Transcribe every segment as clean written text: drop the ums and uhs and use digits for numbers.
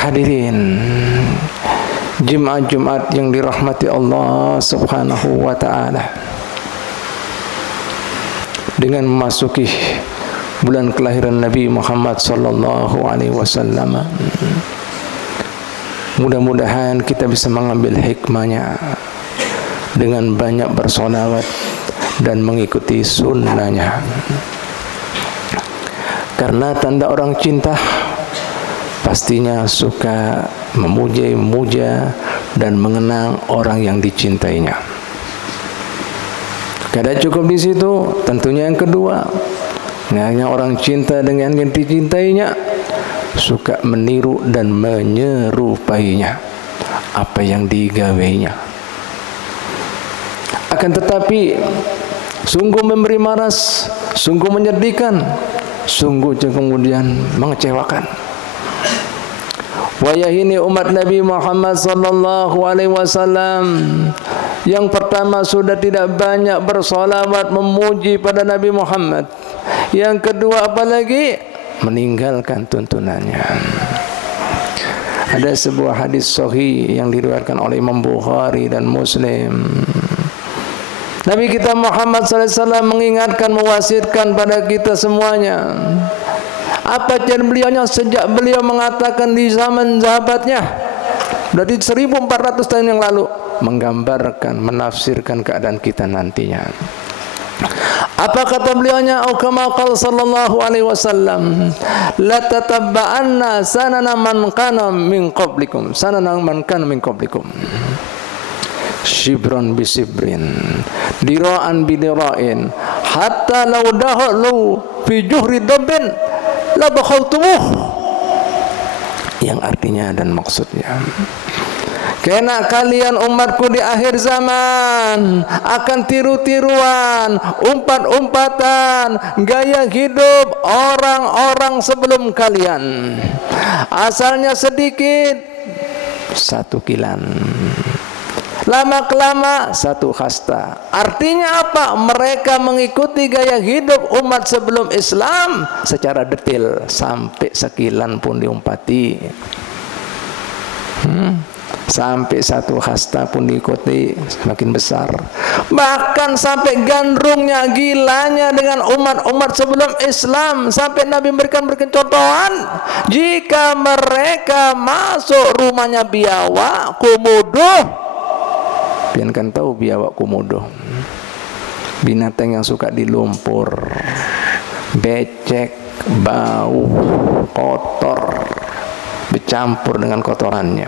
hadirin Jumat yang dirahmati Allah Subhanahu wa ta'ala, dengan memasuki bulan kelahiran Nabi Muhammad sallallahu alaihi wasallam, mudah-mudahan kita bisa mengambil hikmahnya dengan banyak bersolawat dan mengikuti sunnahnya. Karena tanda orang cinta pastinya suka memuja dan mengenang orang yang dicintainya. Kada cukup di situ, tentunya yang kedua, hanya orang cinta dengan yang dicintainya suka meniru dan menyerupainya apa yang digawainya. Akan tetapi sungguh memberi maras, sungguh menyedihkan, sungguh kemudian mengecewakan. Wayahini umat Nabi Muhammad sallallahu alaihi wasallam yang pertama sudah tidak banyak bersolawat memuji pada Nabi Muhammad. Yang kedua apalagi meninggalkan tuntunannya. Ada sebuah hadis sahih yang diriwayatkan oleh Imam Bukhari dan Muslim. Nabi kita Muhammad sallallahu alaihi wasallam mengingatkan, mewasiatkan pada kita semuanya. Apa yang beliaunya sejak beliau mengatakan di zaman sahabatnya, berarti 1400 tahun yang lalu, menggambarkan, menafsirkan keadaan kita nantinya. Apa kata beliaunya? Au kama qala sallallahu alaihi wasallam, la tatabba'anna sanana man kana min qablikum, sanana man kana min qablikum. Shibran bi sibrin, dira'an bi dira'in, hatta law dahalu fi juhri dabbin la bakhaltumuh. Yang artinya dan maksudnya, karena kalian umatku di akhir zaman akan tiru-tiruan, umpat-umpatan, gaya hidup orang-orang sebelum kalian. Asalnya sedikit, satu kilan, lama-kelama satu hasta. Artinya apa? Mereka mengikuti gaya hidup umat sebelum Islam secara detail, sampai sekilan pun diumpati, sampai satu hasta pun diikuti, semakin besar. Bahkan sampai gandrungnya, gilanya dengan umat-umat sebelum Islam, sampai Nabi memberikan contohan, jika mereka masuk rumahnya biawak komodo. Pian kan tahu biawak komodo, binatang yang suka di lumpur, becek, bau, kotor, bercampur dengan kotorannya.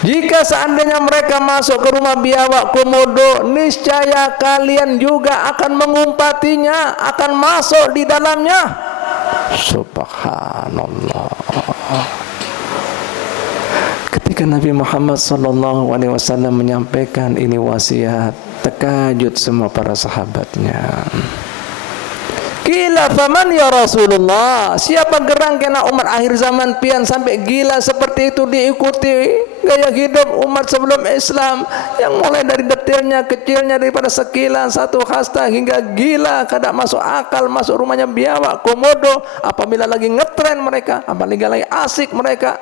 Jika seandainya mereka masuk ke rumah biawak komodo, niscaya kalian juga akan mengumpatinya, akan masuk di dalamnya. Subhanallah. Ketika Nabi Muhammad sallallahu alaihi wasallam menyampaikan ini wasiat, terkejut semua para sahabatnya. Gila faman ya Rasulullah, siapa gerang kena umat akhir zaman pian sampai gila seperti itu diikuti gaya hidup umat sebelum Islam, yang mulai dari detailnya, kecilnya daripada sekilan, satu hasta hingga gila, kada masuk akal, masuk rumahnya biawak komodo. Apabila lagi ngetren mereka, apalagi lagi asik mereka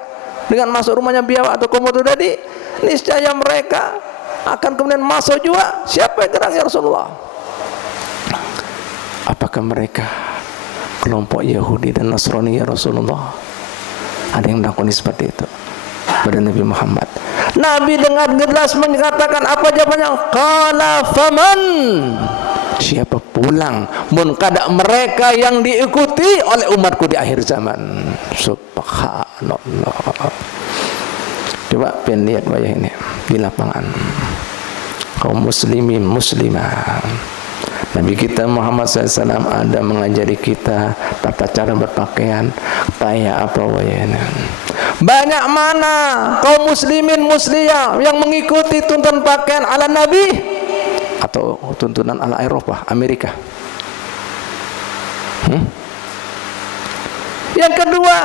dengan masuk rumahnya biawak atau komodo tadi, niscaya mereka akan kemudian masuk juga. Siapa yang gerang ya Rasulullah? Apakah mereka kelompok Yahudi dan Nasrani ya Rasulullah? Ada yang melakukan seperti itu pada Nabi Muhammad. Nabi dengan jelas mengatakan apa jawabannya? Qala faman, siapa pulang mun kada mereka yang diikuti oleh umatku di akhir zaman. Subhanallah. Coba pengen lihat wajah ini di lapangan, kaum muslimin muslimah. Nabi kita Muhammad SAW ada mengajari kita tata cara berpakaian kayak apa wayana. Banyak mana kaum muslimin muslimah yang mengikuti tuntunan pakaian ala Nabi atau tuntunan ala Eropa, Amerika. Yang kedua,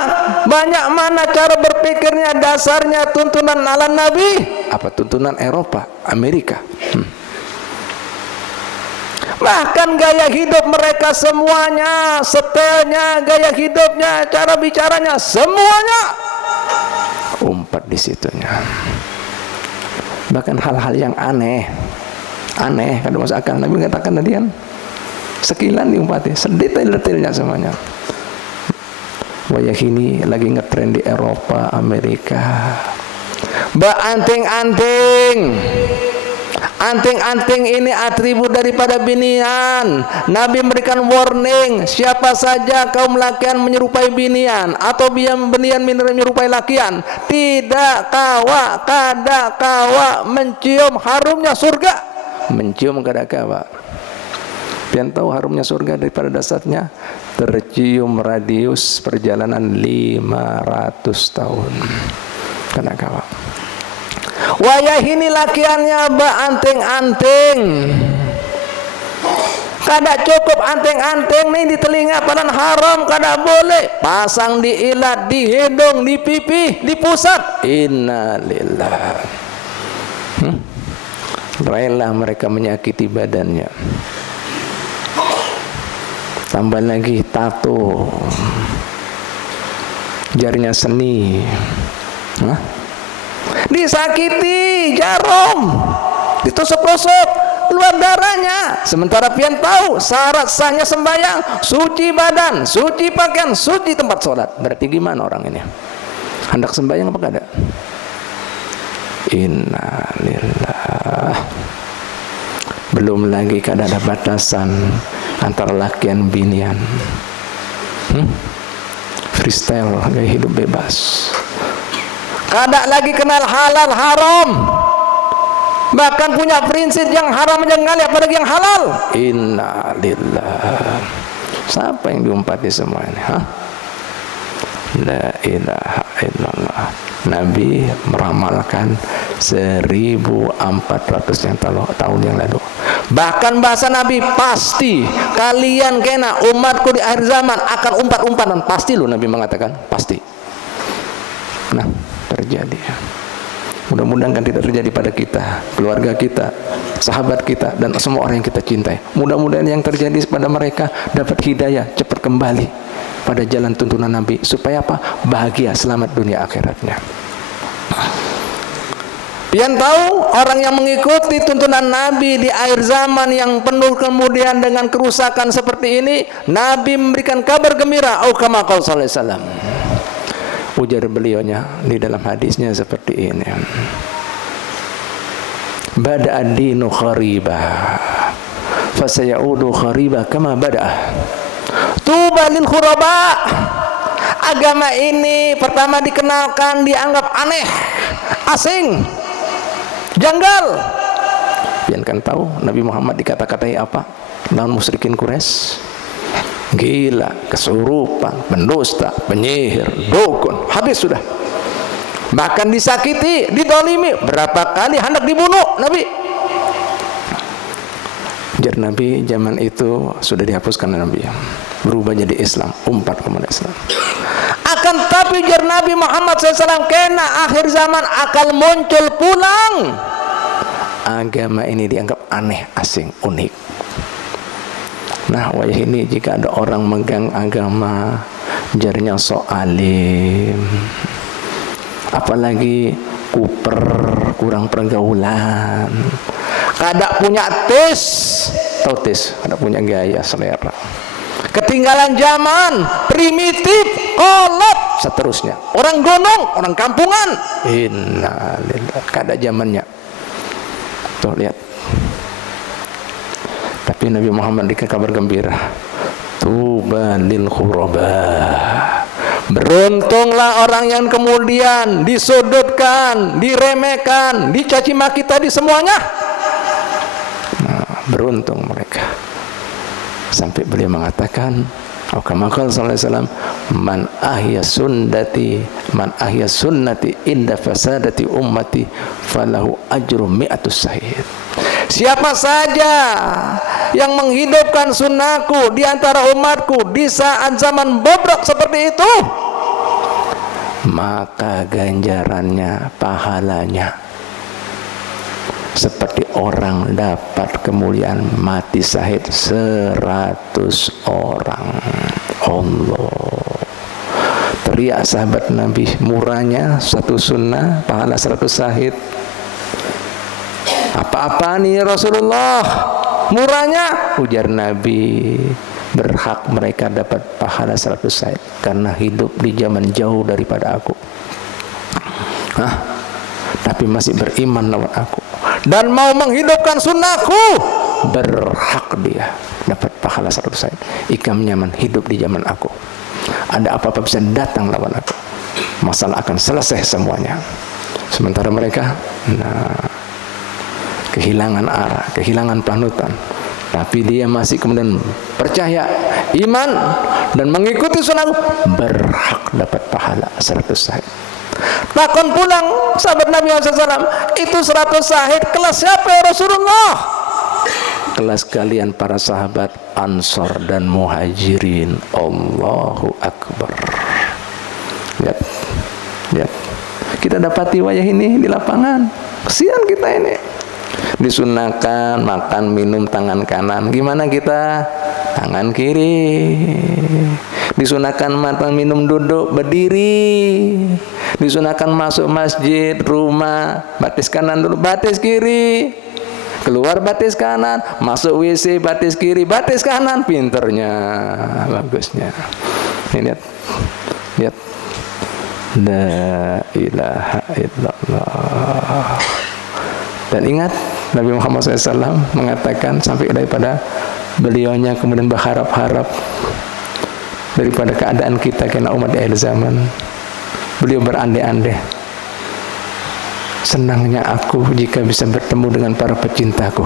banyak mana cara berpikirnya dasarnya tuntunan ala Nabi apa tuntunan Eropa, Amerika. Bahkan gaya hidup mereka semuanya, stylenya, gaya hidupnya, cara bicaranya, semuanya umpat di situnya. Bahkan hal-hal yang aneh kalau masuk akal. Nabi mengatakan tadi kan, sekilan diumpati, sedetail-detailnya semuanya. Wayah ini lagi ngetrend di Eropa, Amerika. Mbak anting ini atribut daripada binian. Nabi memberikan warning, siapa saja kaum lakian menyerupai binian atau binian menyerupai lakian, tidak kawa mencium harumnya surga. Mencium kada kawa. Pian tahu harumnya surga daripada dasarnya tercium radius perjalanan 500 tahun. Kada kawa. Wayah ini lakiannya anting-anting. Kada cukup anting-anting nih di telinga, padahal haram, kada boleh. Pasang di ilat, di hidung, di pipi, di pusat. Innalillah. Rela mereka menyakiti badannya. Tambah lagi tato, jarinya seni. Disakiti, jarum, ditusuk-tusuk, keluar darahnya. Sementara pian tahu syarat sahnya sembahyang, suci badan, suci pakaian, suci tempat sholat. Berarti gimana orang ini? Hendak sembahyang apa kada? Innalillah. Belum lagi kada ada batasan antara lakian binian. Freestyle, gaya hidup bebas. Kada lagi kenal halal haram, bahkan punya prinsip yang haram jangan lihat apalagi yang halal. Innalillah. Siapa yang diumpati semua ini? La ilaha illallah. Nabi meramalkan 1400 tahun yang lalu. Bahkan bahasa Nabi, pasti kalian kena umatku di akhir zaman akan umpat-umpatan. Pasti loh, Nabi mengatakan pasti. Nah, terjadi. Mudah-mudahan kan tidak terjadi pada kita, keluarga kita, sahabat kita, dan semua orang yang kita cintai. Mudah-mudahan yang terjadi pada mereka dapat hidayah, cepat kembali pada jalan tuntunan Nabi, supaya apa? Bahagia, selamat dunia akhiratnya. Pian tahu orang yang mengikuti tuntunan Nabi di akhir zaman yang penuh kemudian dengan kerusakan seperti ini, Nabi memberikan kabar gembira. Au kama qala sallallahu alaihi wasallam. Ujar beliaunya di dalam hadisnya seperti ini. Bada ad-dinu khariba fa sayaudu khariba kama bada. Tuba lil khuraba. Agama ini pertama dikenalkan dianggap aneh, asing, janggal. Pian kan tahu Nabi Muhammad dikata-katai apa? Lawan musyrikin Quraisy. Gila, kesurupan, pendusta, penyihir, dukun, habis sudah. Bahkan disakiti, didolimi, berapa kali hendak dibunuh Nabi. Jar Nabi zaman itu sudah dihapuskan Nabi, berubah jadi Islam, umpat kepada Islam. Akan tapi jar Nabi Muhammad SAW, kena akhir zaman akan muncul pulang. Agama ini dianggap aneh, asing, unik. Nah, wayah ini jika ada orang megang agama, jarnya sok alim, apalagi kuper, kurang pergaulan, kada punya tes, tahu tes, kada punya gaya selera, ketinggalan zaman, primitif, kolot, seterusnya. Orang gunung, orang kampungan. Innalillah, kada zamannya. Tuh lihat. Tapi Nabi Muhammad dikasih kabar gembira. Tuba lil khuraba. Beruntunglah orang yang kemudian disudutkan, diremehkan, dicaci maki tadi semuanya. Nah, beruntung mereka. Sampai beliau mengatakan, kama qala sallallahu alaihi wasallam, man ahya sunnati inda fasadati ummati falahu ajru mi'atus syahid. Siapa saja yang menghidupkan sunnahku di antara umatku di saat zaman bobrok seperti itu, maka ganjarannya, pahalanya seperti orang dapat kemuliaan mati syahid 100 orang. Allah. Teriak sahabat Nabi, murahnya satu sunnah pahala 100 syahid. Apa-apa nih ya Rasulullah, murahnya? Ujar Nabi, berhak mereka dapat pahala 100 syahid karena hidup di zaman jauh daripada aku. Tapi masih beriman lawan aku dan mau menghidupkan sunnahku, berhak dia dapat pahala 100 syahid. Ikam nyaman hidup di zaman aku. Ada apa-apa bisa datang lawan aku, masalah akan selesai semuanya. Sementara mereka kehilangan arah, kehilangan panutan, tapi dia masih kemudian percaya, iman dan mengikuti sunnah, berhak dapat pahala 100 syahid. Takon pulang sahabat Nabi SAW, itu 100 syahid kelas siapa ya Rasulullah? Kelas kalian para sahabat Ansor dan Muhajirin. Allahu Akbar. Lihat, lihat. Kita dapati wajah ini di lapangan. Kesian kita ini. Disunahkan makan minum tangan kanan. Gimana kita? Tangan kiri. Disunahkan makan minum duduk berdiri. Disunahkan masuk masjid, rumah, batis kanan dulu, batis kiri. Keluar batis kanan, masuk WC batis kiri, batis kanan, pinternya, bagusnya. Ini lihat, lihat. La ilaha illallah. Dan ingat, Nabi Muhammad SAW mengatakan sampai daripada beliaunya kemudian berharap-harap daripada keadaan kita kena umat di akhir zaman. Beliau berandai-andai, senangnya aku jika bisa bertemu dengan para pecintaku.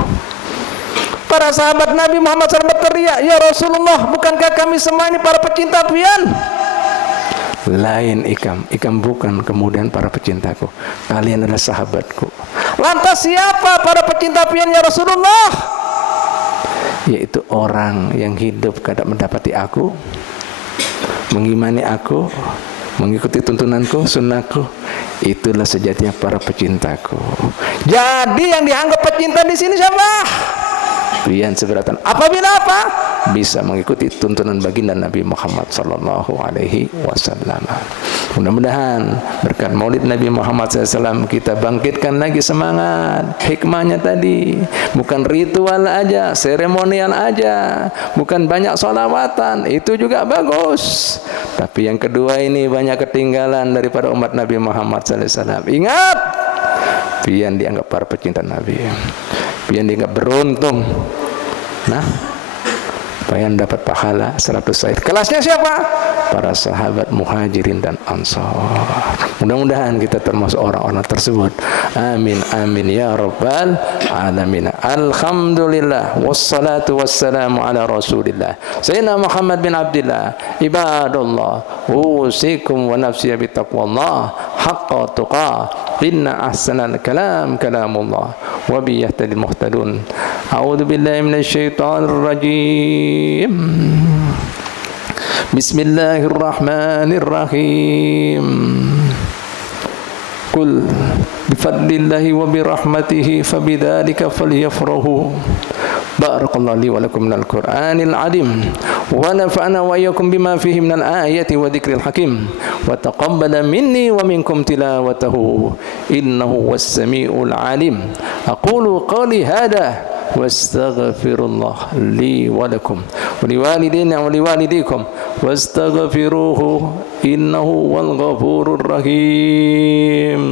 Para sahabat Nabi Muhammad SAW berteriak, ya Rasulullah, bukankah kami semua ini para pecinta pian? Lain ikam bukan kemudian para pecintaku, kalian adalah sahabatku. Lantas siapa para pecinta pian ya Rasulullah? Yaitu orang yang hidup kadang mendapati aku, mengimani aku, mengikuti tuntunanku, sunnahku. Itulah sejatinya para pecintaku. Jadi yang dianggap pecinta di sini siapa? Pian seberatan. Apabila apa? Bisa mengikuti tuntunan baginda Nabi Muhammad sallallahu alaihi wasallam. Mudah-mudahan berkat Maulid Nabi Muhammad SAW kita bangkitkan lagi semangat. Hikmahnya tadi bukan ritual aja, seremonial aja, bukan banyak sholawatan, itu juga bagus. Tapi yang kedua ini banyak ketinggalan daripada umat Nabi Muhammad SAW. Ingat, pian dianggap para pecinta Nabi, pian dianggap beruntung. Nah, pian dapat pahala 100 syahid. Kelasnya siapa? Para sahabat Muhajirin dan Ansar. Mudah-mudahan kita termasuk orang-orang tersebut. Amin amin ya rabbal alamin. Alhamdulillah wassalatu wassalamu ala Rasulillah Sayyidina Muhammad bin Abdullah. Ibadallah, usikum wa nafsi bi taqwallah haqqa tuqah. Inna ahsanal kalam kalamullah wa bi yahtadil muhtadun. A'udzu billahi minasy syaithanir rajim. Bismillahirrahmanirrahim. Qul bifadlillahi wa birahmatihi fabidzalika falyafrahu. Barakallahu li wa lakum minal Qur'anil azim wa nafa'ana wa iyyakum bima fihi minal ayati wa dzikril hakim wa taqabbala minni wa minkum tilawatahu innahu was-sami'ul alim. Aqulu qawli hadha wastaghfirullah li wa lakum wa liwalidayna wa liwalidikum wastaghfiruhu innahu wal ghafurur rahim.